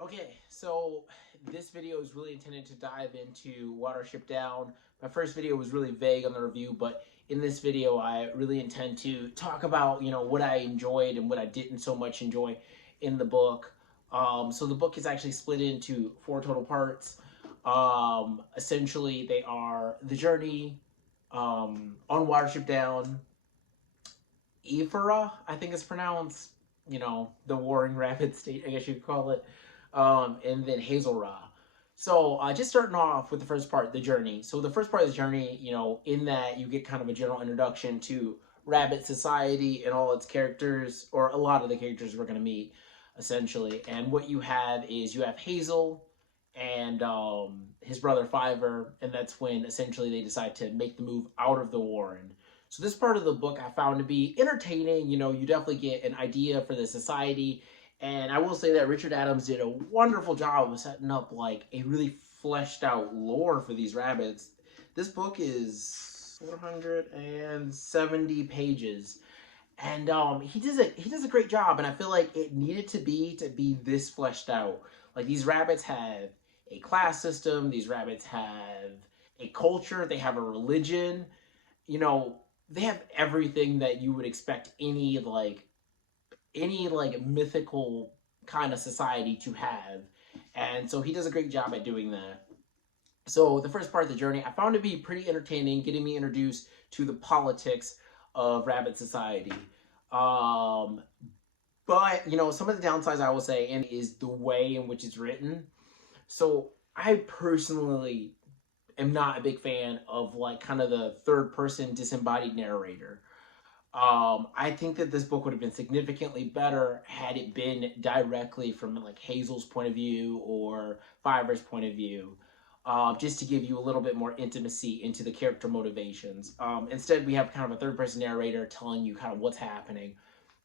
Okay, so this video is really intended to dive into Watership Down. My first video was really vague on the review, but in this video I really intend to talk about, what I enjoyed and what I didn't so much enjoy in the book. So the book is actually split into four total parts. Essentially, they are the journey on Watership Down, Ephora, I think it's pronounced, the Warring Rapid State, I guess you could call it, and then Hazel Ra. So just starting off with the first part, the journey. So the first part of the journey, in that you get kind of a general introduction to Rabbit Society and all its characters, or a lot of the characters we're going to meet, essentially. And what you have is you have Hazel and his brother Fiver, and that's when essentially they decide to make the move out of the Warren. So this part of the book I found to be entertaining. You definitely get an idea for the society, and I will say that Richard Adams did a wonderful job of setting up like a really fleshed out lore for these rabbits. This book is 470 pages, and he does a great job, and I feel like it needed to be this fleshed out. Like, these rabbits have a class system, these rabbits have a culture, they have a religion, you know, they have everything that you would expect any mythical kind of society to have. And so he does a great job at doing that. So the first part of the journey I found to be pretty entertaining, getting me introduced to the politics of rabbit society. Um, but some of the downsides I will say and is the way in which it's written. So I personally am not a big fan of like kind of the third person disembodied narrator. I think that this book would have been significantly better had it been directly from like Hazel's point of view or Fiver's point of view, just to give you a little bit more intimacy into the character motivations. Instead, we have kind of a third person narrator telling you kind of what's happening.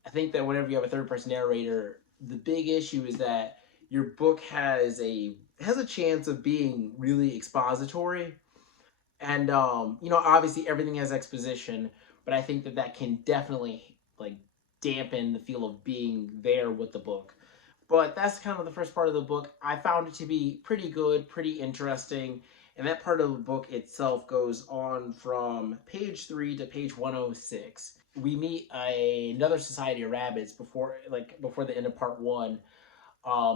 I think that whenever you have a third person narrator, the big issue is that your book has a chance of being really expository, and obviously everything has exposition, but I think that that can definitely like dampen the feel of being there with the book. But that's kind of the first part of the book. I found it to be pretty good, pretty interesting, and that part of the book itself goes on from page 3 to page 106. We meet another society of rabbits before the end of part 1.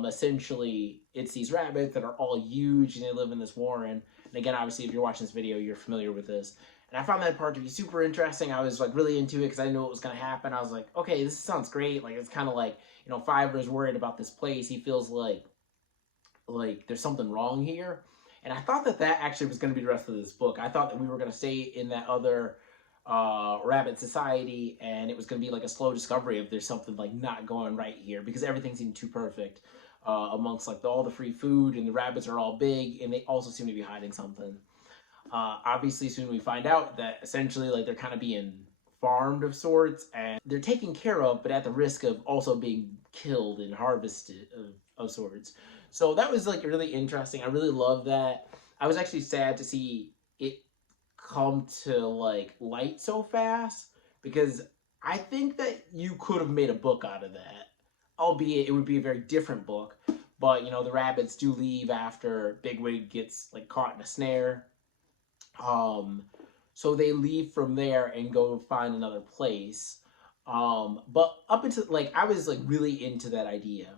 Essentially, it's these rabbits that are all huge and they live in this warren. And again, obviously, if you're watching this video, you're familiar with this. And I found that part to be super interesting. I was like really into it because I knew what was going to happen. I was like, okay, this sounds great. Like, it's kind of like, Fiverr's worried about this place. He feels like there's something wrong here. And I thought that that actually was going to be the rest of this book. I thought that we were going to stay in that other rabbit society, and it was going to be like a slow discovery if there's something like not going right here, because everything seemed too perfect, amongst like all the free food, and the rabbits are all big and they also seem to be hiding something. Obviously soon we find out that essentially like they're kind of being farmed of sorts, and they're taken care of but at the risk of also being killed and harvested of sorts. So that was like really interesting. I really love that. I was actually sad to see it come to like light so fast, because I think that you could have made a book out of that, albeit it would be a very different book. But the rabbits do leave after Bigwig gets like caught in a snare. um so they leave from there and go find another place. But up until like I was like really into that idea.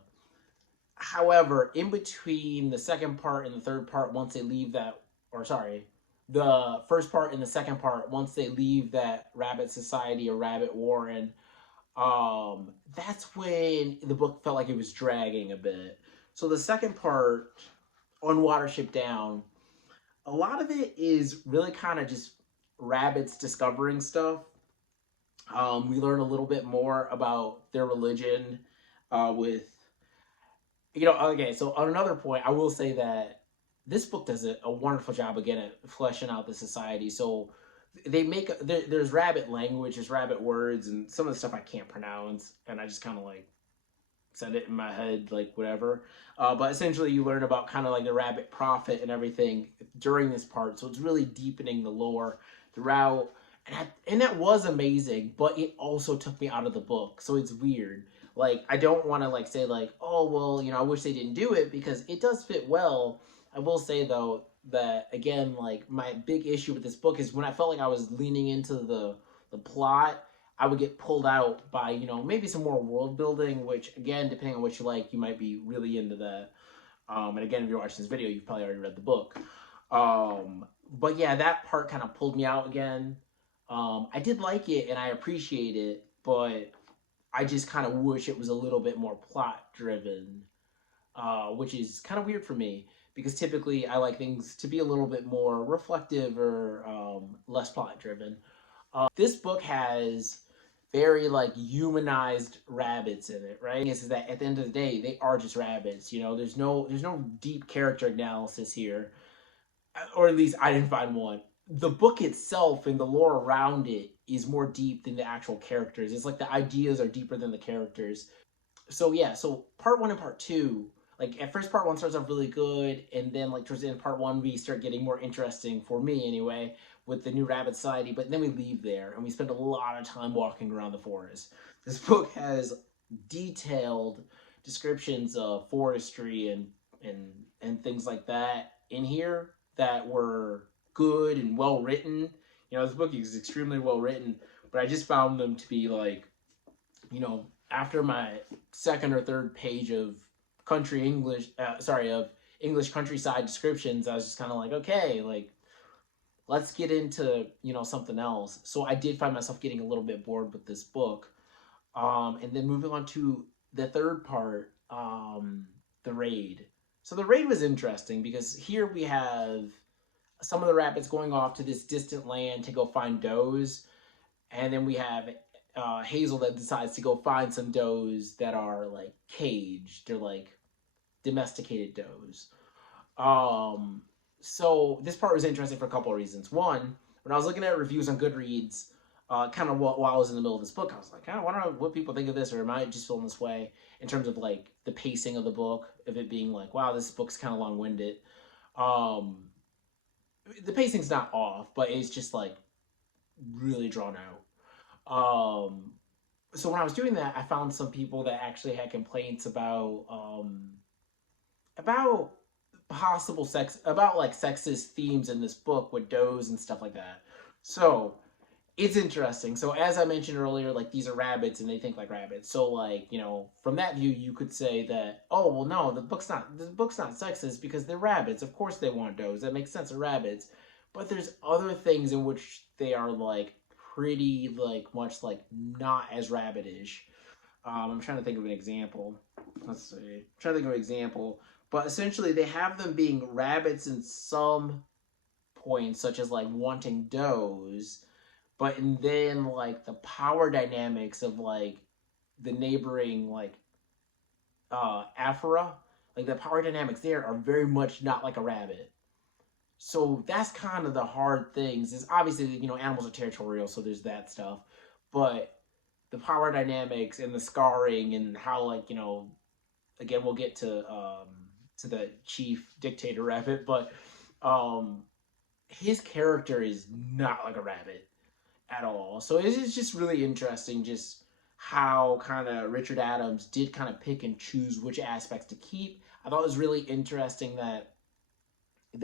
However, in between the second part and the third part, once they leave that, or sorry, the first part and the second part, once they leave that rabbit society or rabbit warren, that's when the book felt like it was dragging a bit. So the second part, on Watership Down, a lot of it is really kind of just rabbits discovering stuff. We learn a little bit more about their religion, with okay, so on another point, I will say that this book does a wonderful job again at fleshing out the society. So they make there's rabbit language, there's rabbit words, and some of the stuff I can't pronounce, and I just kind of like said it in my head, like whatever. But essentially, you learn about kind of like the rabbit prophet and everything during this part. So it's really deepening the lore throughout, and that was amazing. But it also took me out of the book, so it's weird. Like, I don't want to like say like, oh well, I wish they didn't do it, because it does fit well. I will say though that again, like my big issue with this book is when I felt like I was leaning into the plot, I would get pulled out by maybe some more world building, which again, depending on what you like, you might be really into that. And again, if you're watching this video, you've probably already read the book. But yeah, that part kind of pulled me out again. I did like it and I appreciate it, but I just kind of wish it was a little bit more plot driven, which is kind of weird for me because typically I like things to be a little bit more reflective or less plot driven. This book has very like humanized rabbits in it, right? Is that at the end of the day they are just rabbits. There's no deep character analysis here, or at least I didn't find one. The book itself and the lore around it is more deep than the actual characters. It's like the ideas are deeper than the characters. So yeah, so part one and part two, like at first part one starts off really good, and then like towards the end of part one we start getting more interesting, for me anyway, with the new rabbit society. But then we leave there and we spend a lot of time walking around the forest. This book has detailed descriptions of forestry and things like that in here that were good and well written. This book is extremely well written, but I just found them to be like, after my second or third page of of English countryside descriptions, I was just kind of like, okay, like let's get into something else. So I did find myself getting a little bit bored with this book. And then moving on to the third part, the raid. So the raid was interesting because here we have some of the rabbits going off to this distant land to go find does, and then we have Hazel that decides to go find some does that are like caged. They're like domesticated does. So this part was interesting for a couple of reasons. One, when I was looking at reviews on Goodreads, kind of while I was in the middle of this book, I was like, I wonder what people think of this, or am I just feeling this way in terms of like the pacing of the book, of it being like, wow, this book's kind of long-winded. The pacing's not off, but it's just like really drawn out. So when I was doing that, I found some people that actually had complaints about possible sex, about like sexist themes in this book with does and stuff like that. So it's interesting. So as I mentioned earlier, like these are rabbits and they think like rabbits. So like, from that view, you could say that, oh well, no, the book's not sexist because they're rabbits. Of course they want does. That makes sense. They're rabbits. But there's other things in which they are like pretty like much like not as rabbitish. I'm trying to think of an example. Let's see. I'm trying to think of an example. But essentially they have them being rabbits in some points, such as like wanting does, but then like the power dynamics of like the neighboring like Aphra, like the power dynamics there are very much not like a rabbit. So that's kind of the hard things. Is obviously animals are territorial, so there's that stuff, but the power dynamics and the scarring and how like again we'll get to the chief dictator rabbit, but his character is not like a rabbit at all. So it's just really interesting just how kind of Richard Adams did kind of pick and choose which aspects to keep. I thought it was really interesting that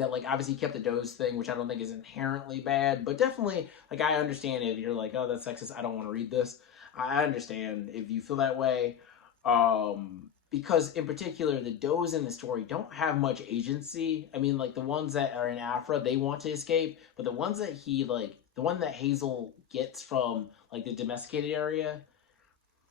like obviously he kept the does thing, which I don't think is inherently bad, but definitely like I understand if you're like, oh, that's sexist, I don't want to read this. I understand if you feel that way. Because in particular, the does in the story don't have much agency. I mean, like the ones that are in Aphra, they want to escape, but the ones that the one that Hazel gets from like the domesticated area,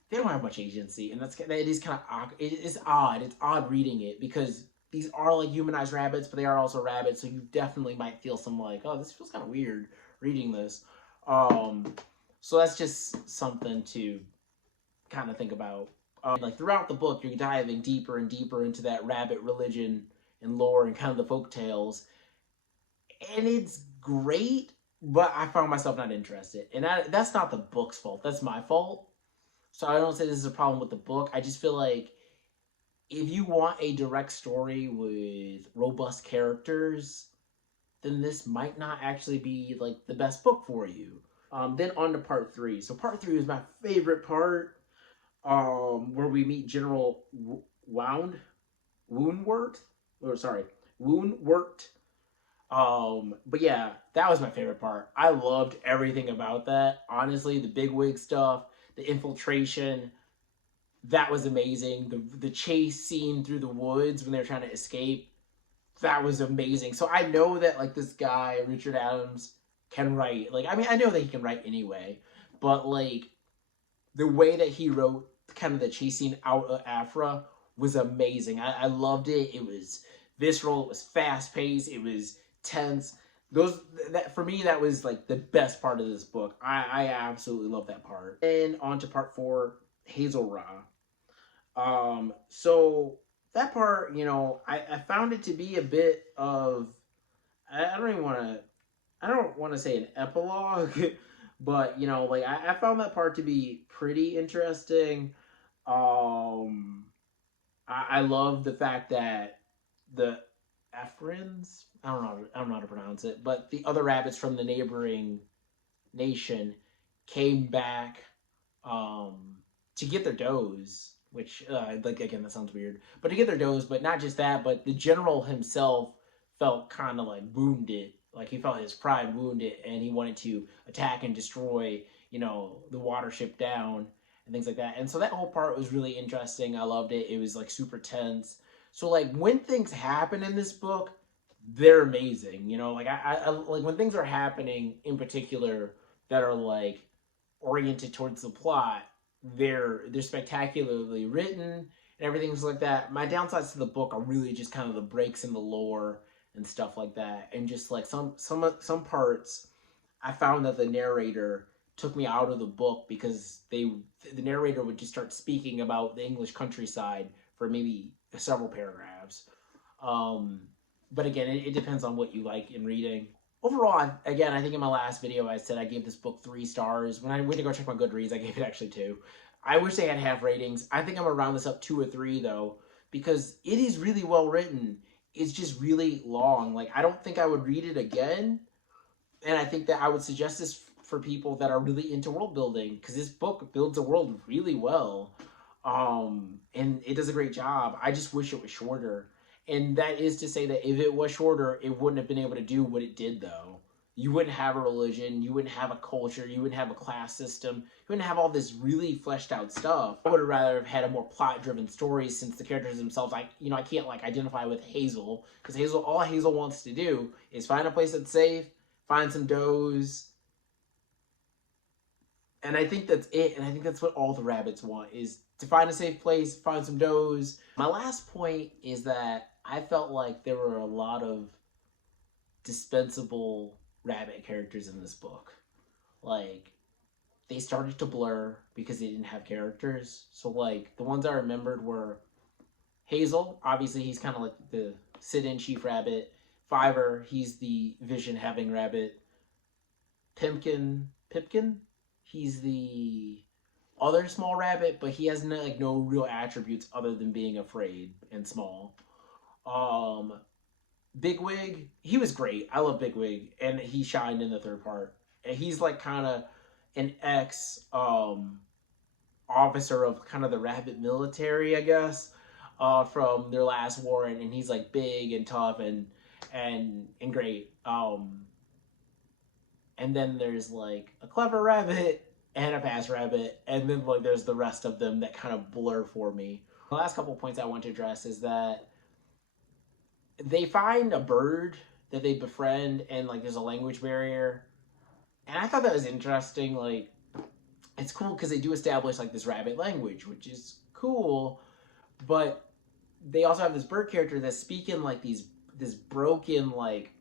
they don't have much agency, and it is kind of it is odd. It's odd reading it because these are like humanized rabbits, but they are also rabbits, so you definitely might feel some like, oh, this feels kind of weird reading this. So that's just something to kind of think about. Like throughout the book, you're diving deeper and deeper into that rabbit religion and lore and kind of the folk tales, and it's great. But I found myself not interested, and that's not the book's fault. That's my fault. So I don't say this is a problem with the book. I just feel like if you want a direct story with robust characters, then this might not actually be like the best book for you. Then on to part three. So part three is my favorite part. where we meet General Wound Woundwort, or sorry, Woundwort. But yeah, that was my favorite part. I loved everything about that. Honestly, the bigwig stuff, the infiltration, that was amazing. The chase scene through the woods when they were trying to escape, that was amazing. So I know that like this guy Richard Adams can write. Like I mean, I know that he can write anyway, but like the way that he wrote kind of the chase scene out of Afra was amazing. I loved it. It was visceral. It was fast paced. It was tense. Those that for me that was like the best part of this book. I absolutely love that part. And on to part 4, Hazel Ra. So that part, you know, I found it to be a bit of I don't even want to I don't want to say an epilogue, but you know, like I found that part to be pretty interesting. Um, I love the fact that the Efrins, I don't know how to pronounce it, but the other rabbits from the neighboring nation came back um, to get their does, which like again that sounds weird, but to get their does, but not just that, but the general himself felt kind of like wounded, like he felt his pride wounded, and he wanted to attack and destroy, you know, the Watership Down and things like that. And so that whole part was really interesting. I loved it. It was like super tense. So like when things happen in this book, they're amazing. You know, like I like when things are happening in particular that are like oriented towards the plot, they're spectacularly written and everything's like that. My downsides to the book are really just kind of the breaks in the lore and stuff like that, and just like some parts I found that the narrator took me out of the book because the narrator would just start speaking about the English countryside for maybe several paragraphs. Um, but again, it depends on what you like in reading. Overall, again, I think in my last video I said I gave this book 3 stars. When I went to go check my Goodreads, I gave it actually 2. I wish they had half ratings. I think I'm gonna round this up 2 or 3 though, because it is really well written. It's just really long. Like I don't think I would read it again, and I think that I would suggest this for people that are really into world building because this book builds a world really well, and it does a great job. I just wish it was shorter, and that is to say that if it was shorter, it wouldn't have been able to do what it did. Though you wouldn't have a religion, you wouldn't have a culture, you wouldn't have a class system, you wouldn't have all this really fleshed out stuff. I would have rather have had a more plot driven story since the characters themselves, I can't like identify with Hazel because all Hazel wants to do is find a place that's safe, find some does, and I think that's it. And I think that's what all the rabbits want is to find a safe place, find some does. My last point is that I felt like there were a lot of dispensable rabbit characters in this book. Like they started to blur because they didn't have characters. So like the ones I remembered were Hazel, obviously he's kind of like the sit-in chief rabbit. Fiver, he's the vision having rabbit. Pipkin, he's the other small rabbit, but he has no real attributes other than being afraid and small. Um, Bigwig, he was great. I love Bigwig, and he shined in the third part. And he's like kind of an ex officer of kind of the rabbit military, I guess, from their last war, and he's like big and tough and great. And then there's like a clever rabbit and a fast rabbit, and then like there's the rest of them that kind of blur for me. The last couple of points I want to address is that they find a bird that they befriend, and like there's a language barrier, and I thought that was interesting. Like it's cool because they do establish like this rabbit language, which is cool, but they also have this bird character that's speaking like this broken like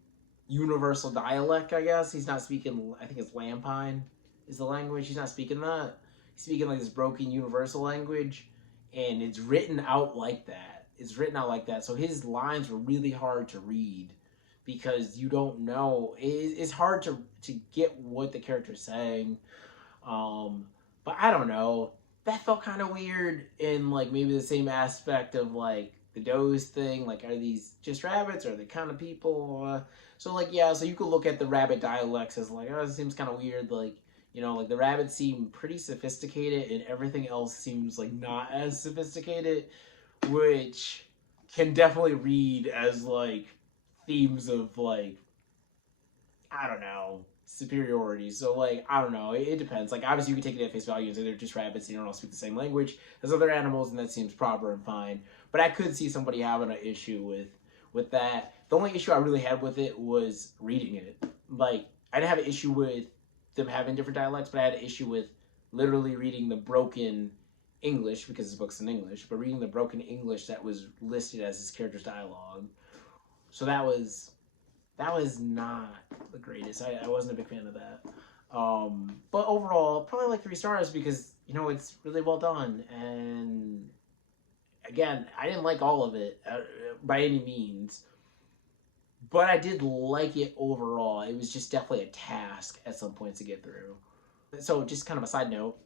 universal dialect, I guess. He's not speaking, I think it's Lampine is the language. He's not speaking that. He's speaking like this broken universal language, and it's written out like that. It's written out like that. So his lines were really hard to read because you don't know. It's hard to get what the character's saying. But I don't know. That felt kind of weird in like maybe the same aspect of like the does thing. Like, are these just rabbits? Or are they kind of people? So like, yeah, so you could look at the rabbit dialects as like, oh, it seems kind of weird. Like, You know, like the rabbits seem pretty sophisticated and everything else seems like not as sophisticated, which can definitely read as like themes of like, I don't know, superiority. So like, I don't know, it depends. Like obviously you can take it at face value and say they're just rabbits and you don't all speak the same language as other animals, and that seems proper and fine. But I could see somebody having an issue with that. The only issue I really had with it was reading it. Like I didn't have an issue with them having different dialects, but I had an issue with literally reading the broken English because this book's in English, but reading the broken English that was listed as his character's dialogue. So that was not the greatest. I wasn't a big fan of that. But overall, probably like 3 stars because you know it's really well done. And again, I didn't like all of it by any means, but I did like it overall. It was just definitely a task at some points to get through. So just kind of a side note,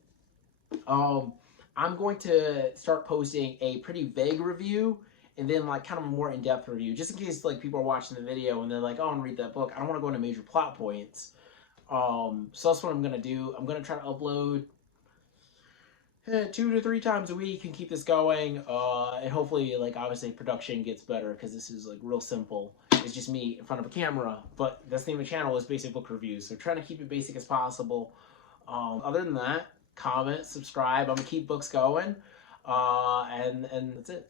um, I'm going to start posting a pretty vague review and then like kind of a more in-depth review, just in case like people are watching the video and they're like, "Oh, I want to read that book." I don't want to go into major plot points. So that's what I'm gonna do. I'm gonna try to upload 2 to 3 times a week and keep this going. And hopefully, like obviously, production gets better because this is like real simple. It's just me in front of a camera, but that's the name of the channel is Basic Book Reviews. So trying to keep it basic as possible. Other than that, comment, subscribe. I'm gonna keep books going, and that's it.